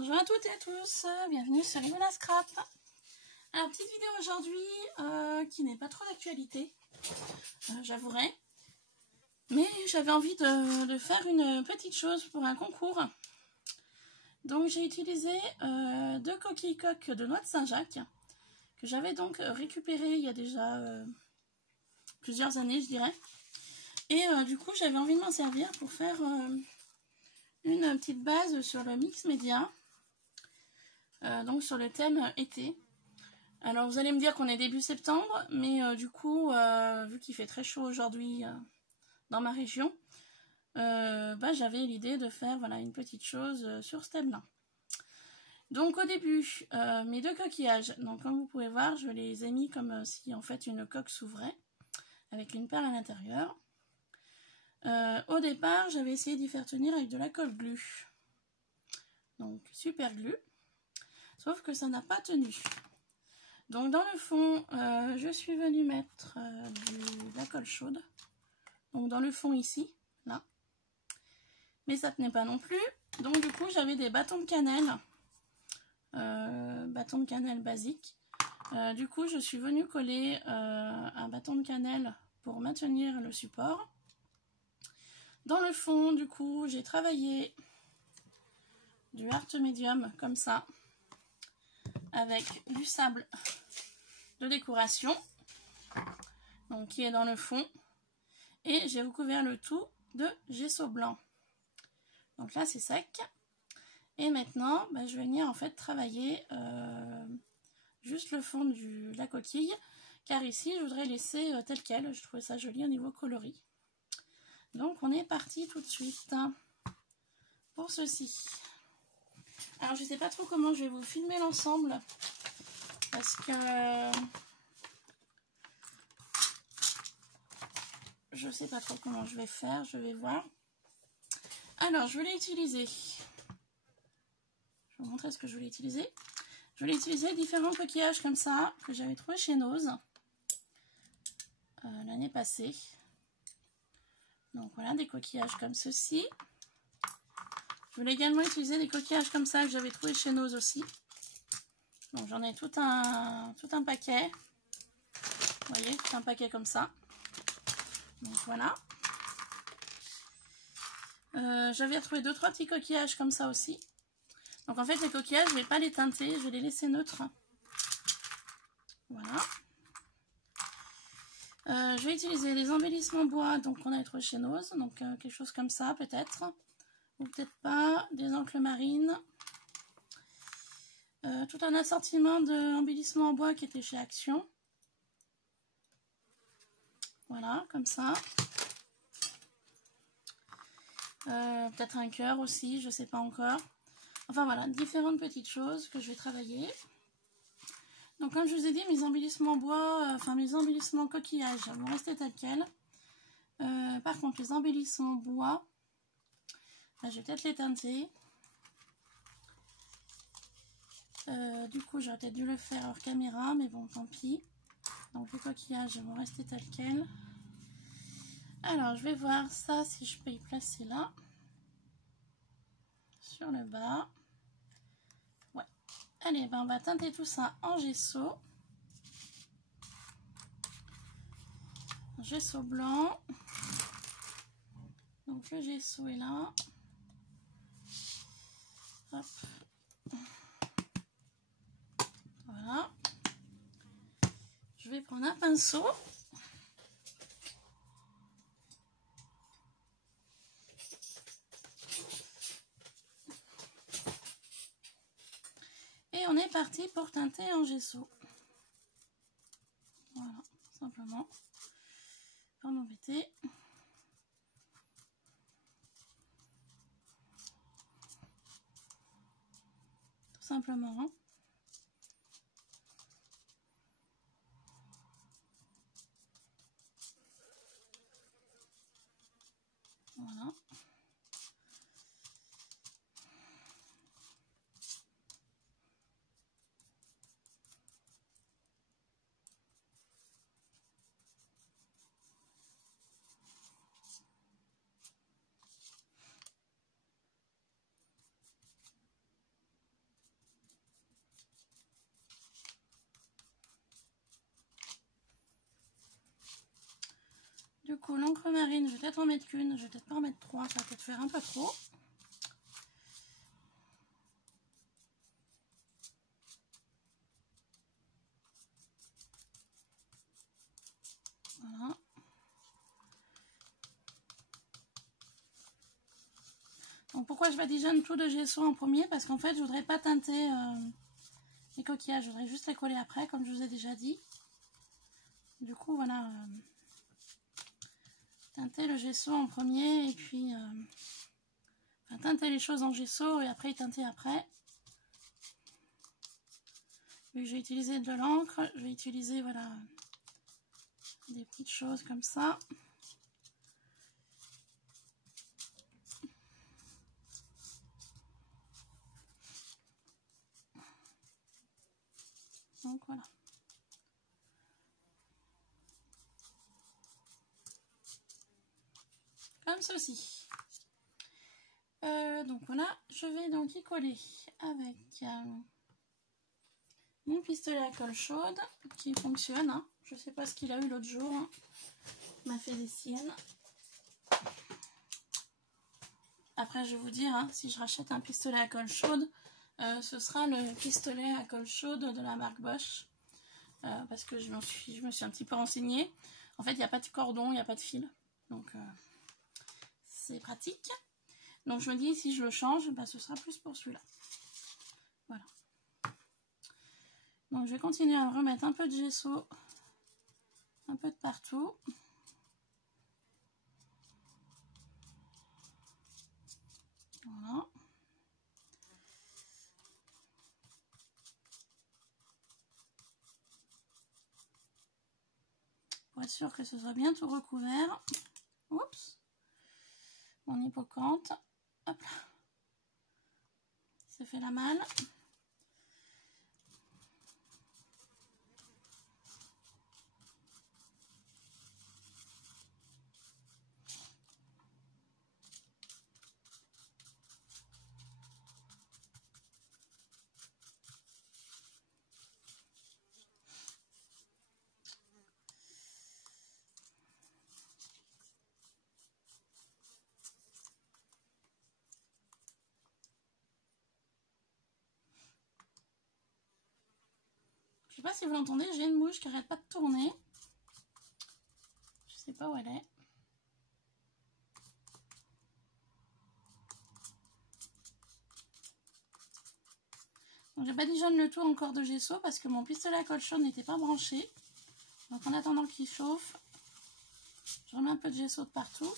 Bonjour à toutes et à tous, bienvenue sur Limona Scrap. Alors, petite vidéo aujourd'hui qui n'est pas trop d'actualité, j'avouerai. Mais j'avais envie de faire une petite chose pour un concours. Donc j'ai utilisé 2 coquilles coques de noix de Saint-Jacques, que j'avais donc récupérées il y a déjà plusieurs années, je dirais. Et du coup j'avais envie de m'en servir pour faire une petite base sur le mix média. Donc sur le thème été. Alors vous allez me dire qu'on est début septembre, mais du coup, vu qu'il fait très chaud aujourd'hui dans ma région, j'avais l'idée de faire voilà, une petite chose sur ce thème-là. Donc au début, mes 2 coquillages, donc comme vous pouvez voir, je les ai mis comme si en fait une coque s'ouvrait, avec une perle à l'intérieur. Au départ, j'avais essayé d'y faire tenir avec de la colle glue. Donc super glue. Sauf que ça n'a pas tenu. Donc dans le fond, je suis venue mettre de la colle chaude. Donc dans le fond ici, là. Mais ça tenait pas non plus. Donc du coup j'avais des bâtons de cannelle. Bâtons de cannelle basiques. Du coup je suis venue coller un bâton de cannelle pour maintenir le support. Dans le fond du coup j'ai travaillé du art medium comme ça, avec du sable de décoration, donc qui est dans le fond, et j'ai recouvert le tout de gesso blanc. Donc là c'est sec, et maintenant je vais venir en fait travailler juste le fond de la coquille, car ici je voudrais laisser tel quel. Je trouvais ça joli au niveau coloris. Donc on est parti tout de suite pour ceci. Alors je sais pas trop comment je vais vous filmer l'ensemble, parce que je sais pas trop comment je vais faire, je vais voir. Alors je voulais utiliser, je vais vous montrer ce que je voulais utiliser. Je voulais utiliser différents coquillages comme ça, que j'avais trouvé chez Nose l'année passée. Donc voilà, des coquillages comme ceci. Je voulais également utiliser des coquillages comme ça que j'avais trouvé chez Nose aussi. Donc j'en ai tout un paquet. Vous voyez, tout un paquet comme ça. Donc voilà. J'avais retrouvé 2-3 petits coquillages comme ça aussi. Donc en fait les coquillages je ne vais pas les teinter, je vais les laisser neutres. Voilà. Je vais utiliser des embellissements bois donc qu'on a trouvé chez Nose. Donc quelque chose comme ça peut-être. Ou peut-être pas. Des encres marines. Tout un assortiment d'embellissements en bois qui était chez Action. Voilà, comme ça. Peut-être un cœur aussi, je sais pas encore. Enfin voilà, différentes petites choses que je vais travailler. Donc comme je vous ai dit, mes embellissements bois, mes embellissements coquillages vont rester tels quels. Par contre, les embellissements bois, je vais peut-être les teinter. Du coup, j'aurais peut-être dû le faire hors caméra, mais bon, tant pis. Donc les coquillages vont rester tels quels. Alors, je vais voir ça, si je peux y placer là. Sur le bas. Ouais. Allez, on va teinter tout ça en gesso. Gesso blanc. Donc le gesso est là. Hop. Voilà. Je vais prendre un pinceau. Et on est parti pour teinter en gesso. Voilà, simplement. Pas m'embêter. Tout simplement. Voilà. coup, l'encre marine, je vais peut-être en mettre qu'une, je vais peut-être pas en mettre 3, ça va peut-être faire un peu trop. Voilà. Donc pourquoi je badigeonne tout de gesso en premier? Parce qu'en fait, je voudrais pas teinter les coquillages, je voudrais juste les coller après, comme je vous ai déjà dit. Du coup, voilà, teinter le gesso en premier et puis enfin, teinter les choses en gesso et après y teinter après. Vu que j'ai utilisé de l'encre, je vais utiliser voilà des petites choses comme ça. Donc voilà. Comme ceci. Donc voilà, je vais donc y coller avec mon pistolet à colle chaude qui fonctionne. Hein. Je sais pas ce qu'il a eu l'autre jour. Hein. Il m'a fait des siennes. Après, je vais vous dire, hein, si je rachète un pistolet à colle chaude, ce sera le pistolet à colle chaude de la marque Bosch. Parce que je me suis un petit peu renseignée. En fait, il n'y a pas de cordon, il n'y a pas de fil. Donc, c'est pratique. Donc, je me dis, si je le change, bah, ce sera plus pour celui-là. Voilà. Donc, je vais continuer à remettre un peu de gesso, un peu de partout. Voilà. Pour être sûr que ce soit bien tout recouvert. Oups. Mon hippocampe. Hop là. Ça fait la malle. Je sais pas si vous l'entendez, j'ai une mouche qui arrête pas de tourner. Je sais pas où elle est. Donc je badigeonne le tout encore de gesso parce que mon pistolet à colle chaude n'était pas branché. Donc en attendant qu'il chauffe, je remets un peu de gesso de partout.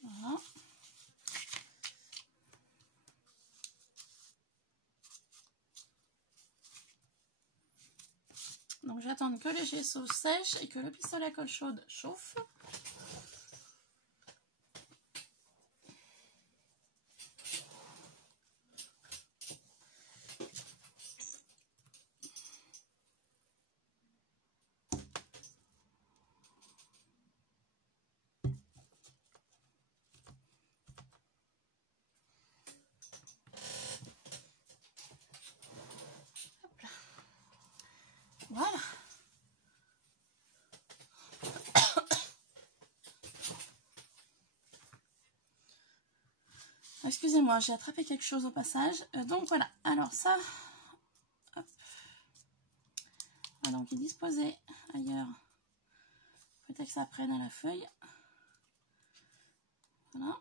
Voilà. Donc j'attends que le gesso sèche et que le pistolet à colle chaude chauffe. Hop là. Voilà. Excusez-moi, j'ai attrapé quelque chose au passage. Donc voilà, alors ça, hop. Ah, donc il est disposé ailleurs. Peut-être que ça prenne à la feuille. Voilà.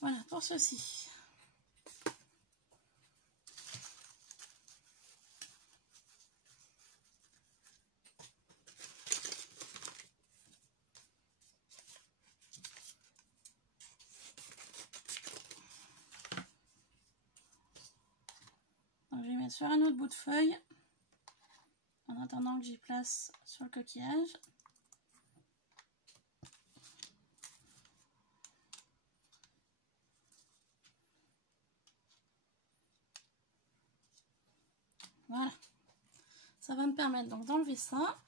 Voilà pour ceci. Donc, je vais mettre sur un autre bout de feuille en attendant que j'y place sur le coquillage. Voilà. Ça va me permettre donc d'enlever ça,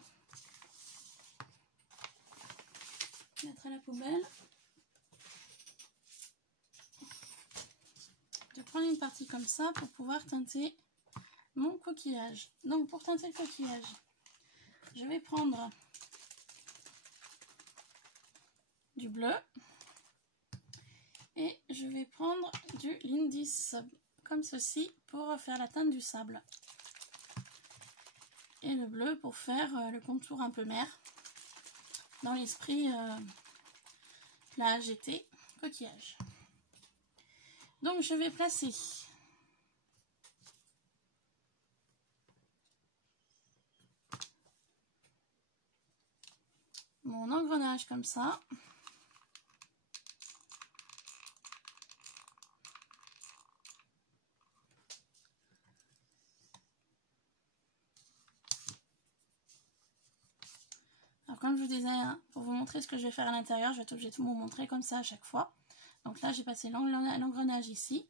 mettre à la poubelle, de prendre une partie comme ça pour pouvoir teinter mon coquillage. Donc pour teinter le coquillage, je vais prendre du bleu et je vais prendre du Lindis comme ceci pour faire la teinte du sable et le bleu pour faire le contour un peu mer dans l'esprit la AGT coquillage. Donc je vais placer mon engrenage comme ça. Alors comme je vous disais, hein, pour vous montrer ce que je vais faire à l'intérieur, je vais être obligée de vous montrer comme ça à chaque fois. Donc là j'ai passé l'engrenage ici.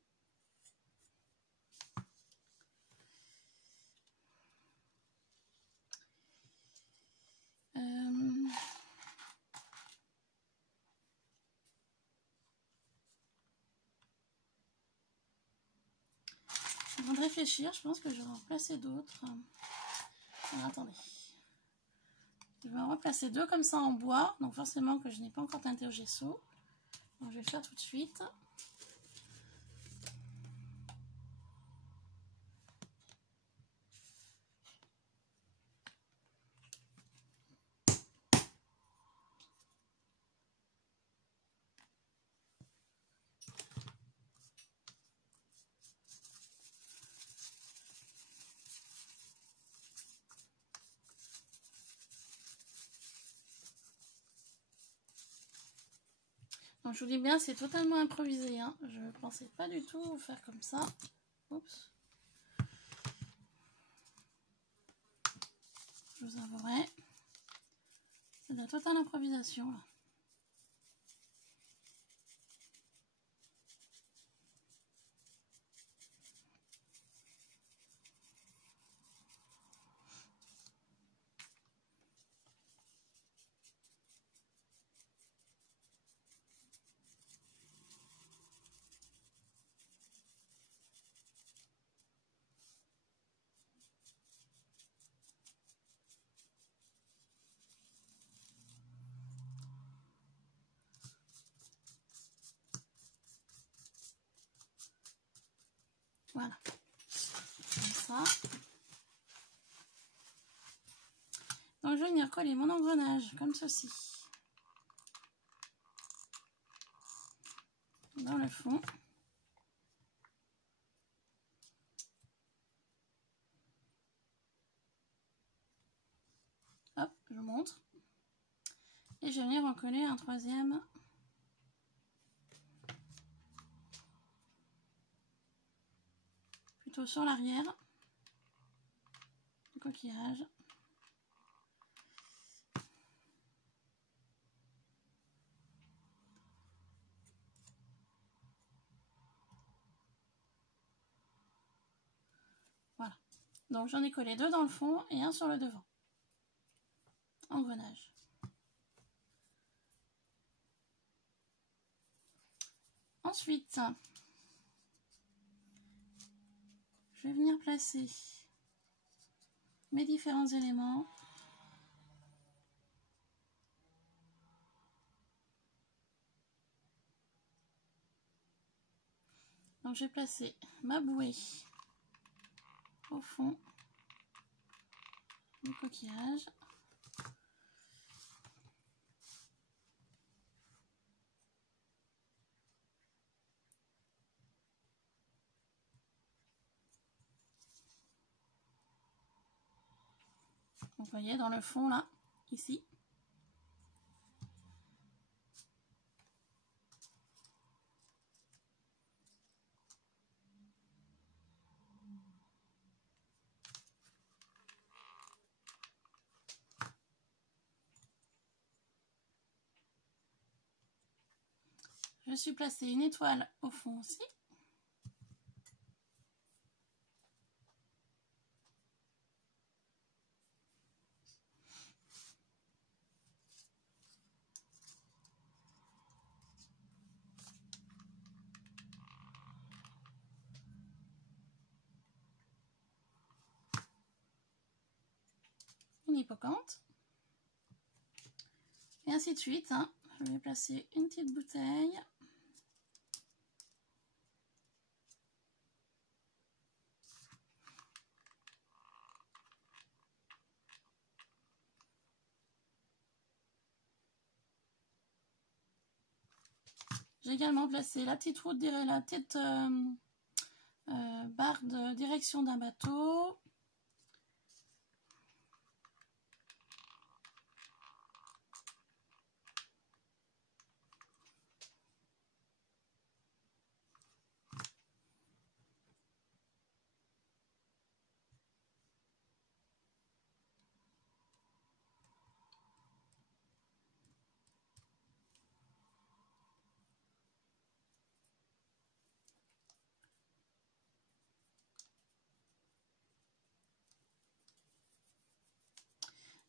Avant de réfléchir, je pense que je vais en replacer d'autres. Alors, attendez. Je vais en replacer deux comme ça en bois, donc forcément que je n'ai pas encore teinté au gesso. Donc je vais le faire tout de suite. Donc je vous dis bien, c'est totalement improvisé, hein. Je ne pensais pas du tout faire comme ça. Oups. Je vous avouerai. C'est de la totale improvisation là. Voilà. Comme ça. Donc je vais venir coller mon engrenage comme ceci. Dans le fond. Hop, je montre. Et je vais venir en coller un troisième. Plutôt sur l'arrière du coquillage. Voilà. Donc j'en ai collé deux dans le fond et un sur le devant. Engrenage. Ensuite, je vais venir placer mes différents éléments. Donc je vais placer ma bouée au fond du coquillage. Donc, vous voyez dans le fond là, ici. Je suis placé une étoile au fond aussi. une hippocampe. Et ainsi de suite. Hein. Je vais placer une petite bouteille. J'ai également placé la petite route, la petite barre de direction d'un bateau.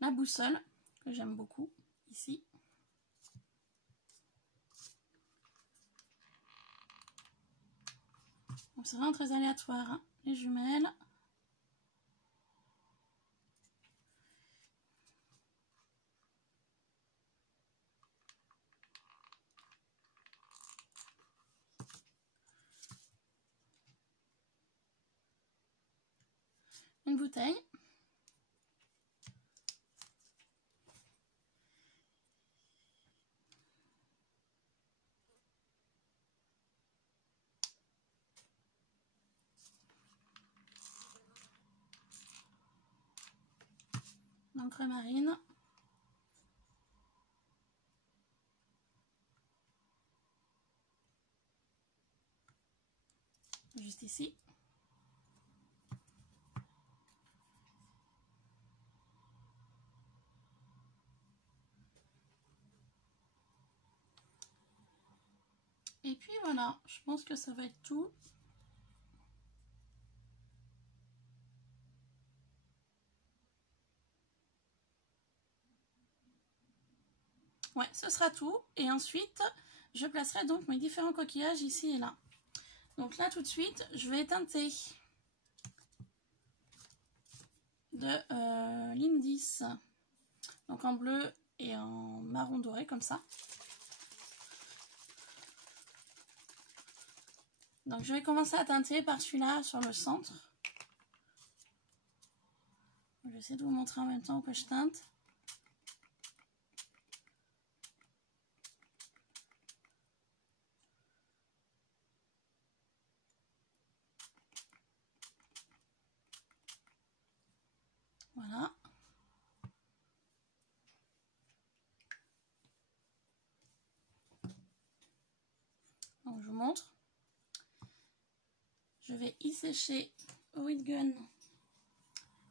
La boussole, que j'aime beaucoup, ici. C'est vraiment très aléatoire, hein, les jumelles. Une bouteille. L'encre marine. Juste ici. Et puis voilà, je pense que ça va être tout. Ouais, ce sera tout. Et ensuite, je placerai donc mes différents coquillages ici et là. Donc là, tout de suite, je vais teinter de l'Indis. Donc en bleu et en marron doré, comme ça. Donc je vais commencer à teinter par celui-là sur le centre. Je vais essayer de vous montrer en même temps que je teinte. Voilà. Donc je vous montre. Je vais y sécher au heat gun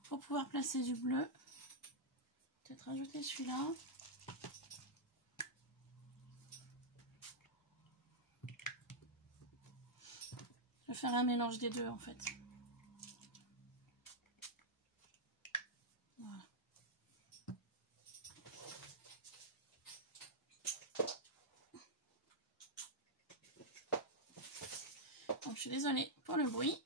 pour pouvoir placer du bleu. Peut-être rajouter celui-là. Je vais faire un mélange des deux en fait. Voilà. Donc je suis désolée pour le bruit.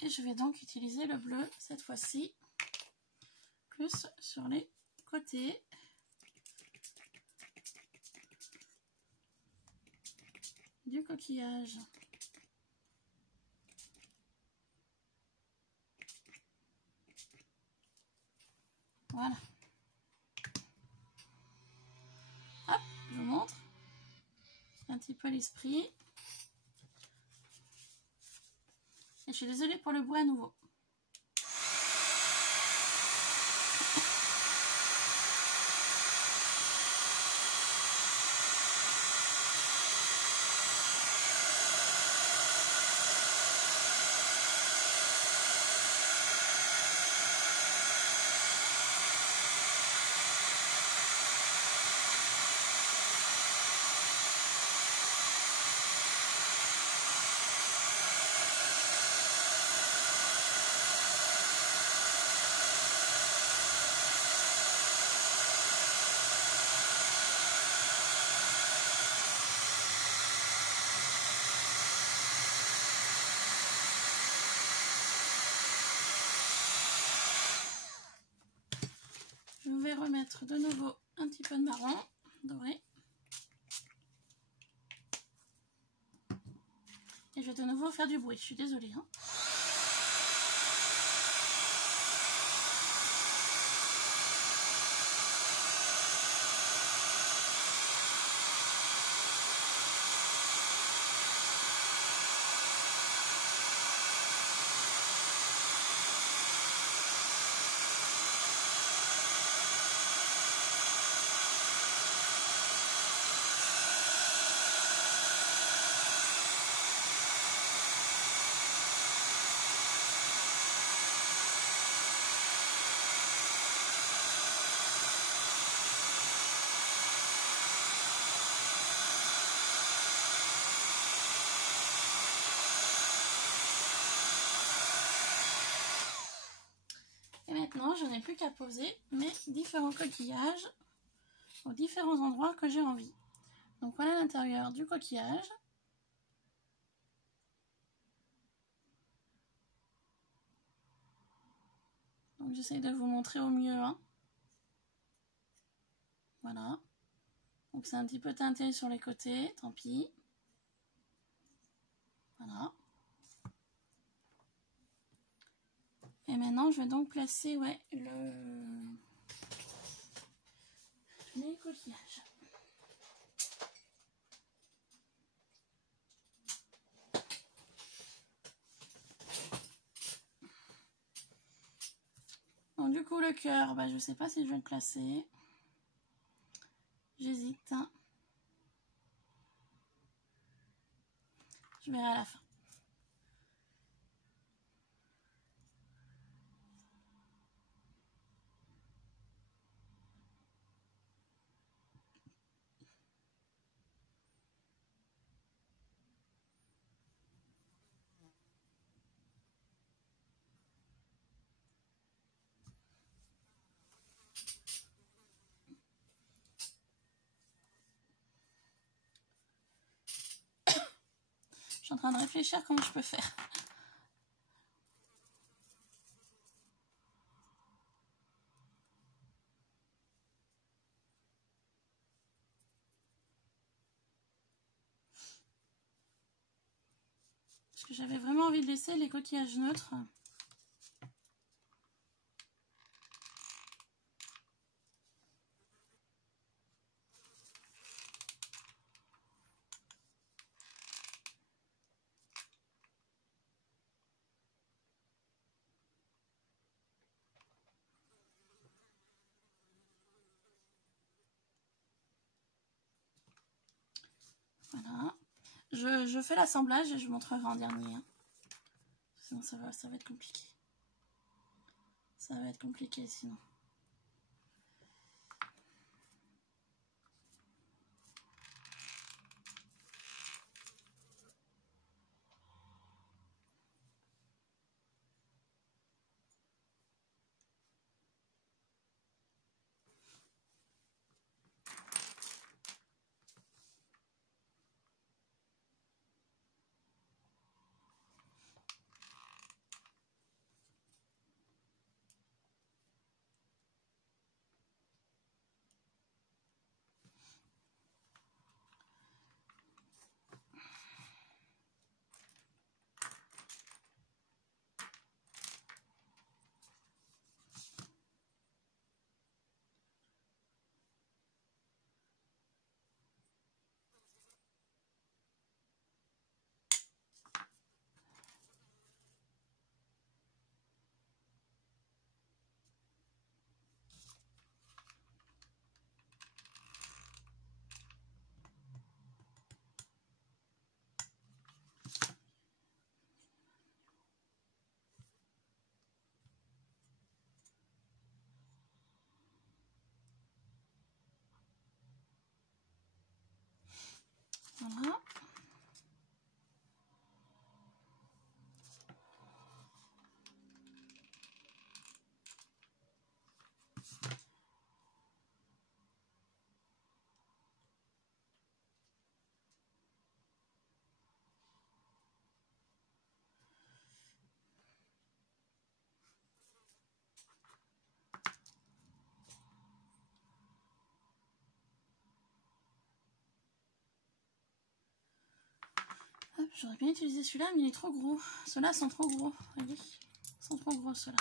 Et je vais donc utiliser le bleu cette fois-ci, plus sur les côtés. Du coquillage. Voilà. Hop, je vous montre. Un petit peu l'esprit. Et je suis désolée pour le bruit à nouveau. Je vais remettre de nouveau un petit peu de marron doré. Et je vais de nouveau faire du bruit, je suis désolée. Hein. Et maintenant, je n'ai plus qu'à poser mes différents coquillages aux différents endroits que j'ai envie. Donc voilà l'intérieur du coquillage. Donc j'essaye de vous montrer au mieux. Hein. Voilà. Donc c'est un petit peu teinté sur les côtés, tant pis. Voilà. Et maintenant, je vais donc placer les coquillages. Donc du coup, le cœur, je ne sais pas si je vais le placer. J'hésite. Je verrai à la fin. Je suis en train de réfléchir comment je peux faire. Parce que j'avais vraiment envie de laisser les coquillages neutres. Voilà. Je fais l'assemblage et je vous montrerai en dernier. Hein. Sinon ça va être compliqué. Ça va être compliqué sinon. Voilà. J'aurais bien utilisé celui-là, mais il est trop gros. Ceux-là sont trop gros. Vous voyez, ils sont trop gros, ceux-là.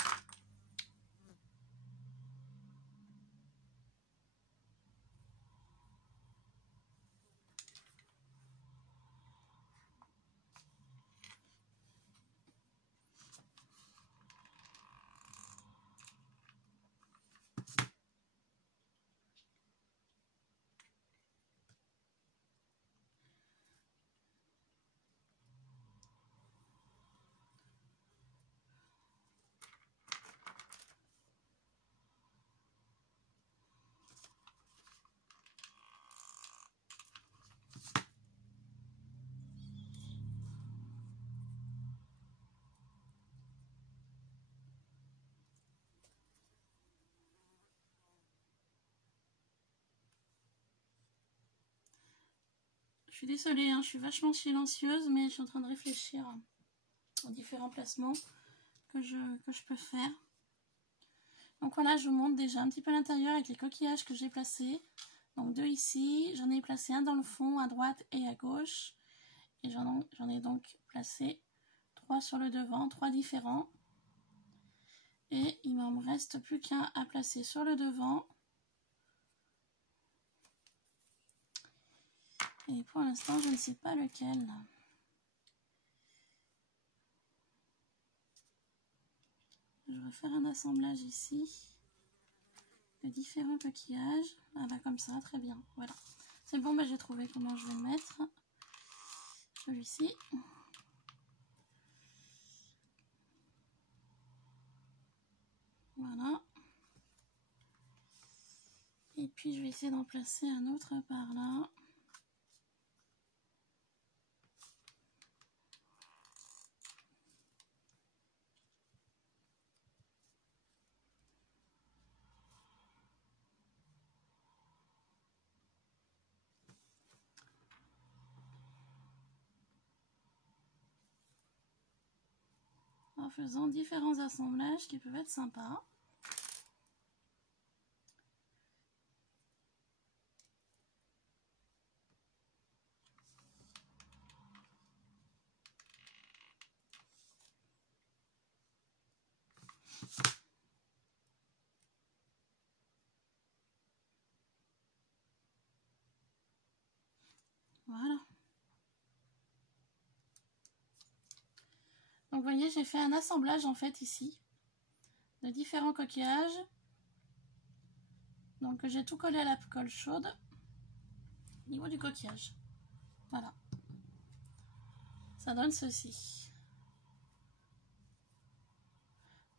Je suis désolée, hein, je suis vachement silencieuse, mais je suis en train de réfléchir aux différents placements que je peux faire. Donc voilà, je vous montre déjà un petit peu l'intérieur avec les coquillages que j'ai placés. Donc 2 ici, j'en ai placé un dans le fond à droite et à gauche. Et j'en ai donc placé 3 sur le devant, 3 différents. Et il m'en reste plus qu'un à placer sur le devant. Et pour l'instant, je ne sais pas lequel. Je vais faire un assemblage ici de différents coquillages. Ah bah comme ça, très bien. Voilà. C'est bon, bah j'ai trouvé comment je vais le mettre. Celui-ci. Voilà. Et puis je vais essayer d'en placer un autre par là. En faisant différents assemblages qui peuvent être sympas. Voilà. Donc vous voyez, j'ai fait un assemblage en fait ici de différents coquillages. Donc j'ai tout collé à la colle chaude au niveau du coquillage. Voilà. Ça donne ceci.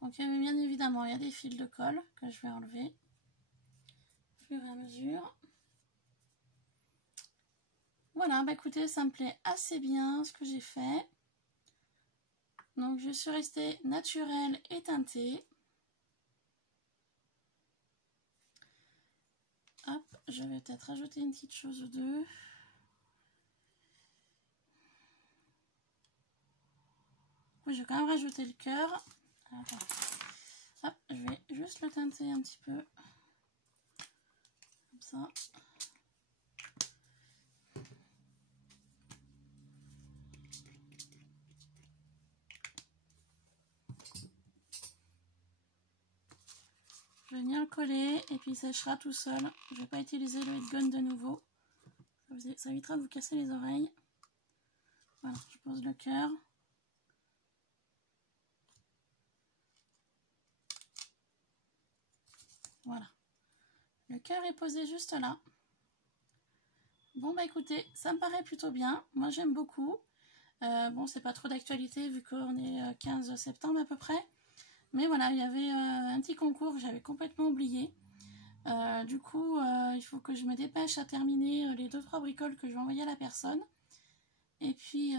Donc bien évidemment, il y a des fils de colle que je vais enlever au fur et à mesure. Voilà, bah écoutez, ça me plaît assez bien ce que j'ai fait. Donc je suis restée naturelle et teintée. Hop, je vais peut-être rajouter une petite chose ou deux. Oui, je vais quand même rajouter le cœur. Hop, je vais juste le teinter un petit peu. Comme ça. Je vais venir le coller et puis il séchera tout seul. Je ne vais pas utiliser le heat gun de nouveau. Ça évitera de vous casser les oreilles. Voilà, je pose le cœur. Voilà. Le cœur est posé juste là. Bon bah écoutez, ça me paraît plutôt bien. Moi j'aime beaucoup. Bon, c'est pas trop d'actualité vu qu'on est 15 septembre à peu près. Mais voilà, il y avait un petit concours que j'avais complètement oublié. Du coup, il faut que je me dépêche à terminer les 2-3 bricoles que je vais envoyer à la personne. Et puis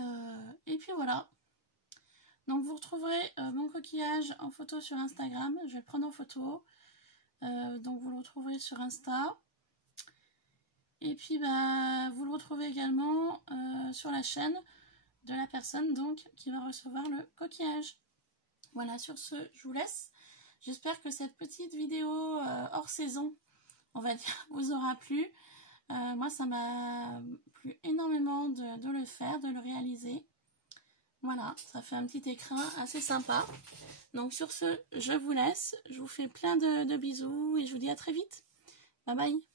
voilà. Donc vous retrouverez mon coquillage en photo sur Instagram. Je vais le prendre en photo. Donc vous le retrouverez sur Insta. Et puis bah, vous le retrouvez également sur la chaîne de la personne donc qui va recevoir le coquillage. Voilà, sur ce, je vous laisse. J'espère que cette petite vidéo hors saison, on va dire, vous aura plu. Moi, ça m'a plu énormément de le faire, de le réaliser. Voilà, ça fait un petit écrin assez sympa. Donc sur ce, je vous laisse. Je vous fais plein de bisous et je vous dis à très vite. Bye bye.